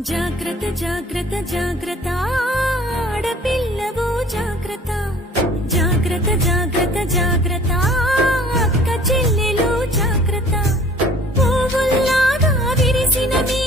జాగ్రత్త జాగ్రత్త జాగ్రత్త ఆడపిల్లవో జాగ్రత్త జాగ్రత్త జాగ్రత్త జాగ్రత్త అక్క చెల్లెలు జాగ్రత్త పువ్వుల్లాగా విరిసిన మీ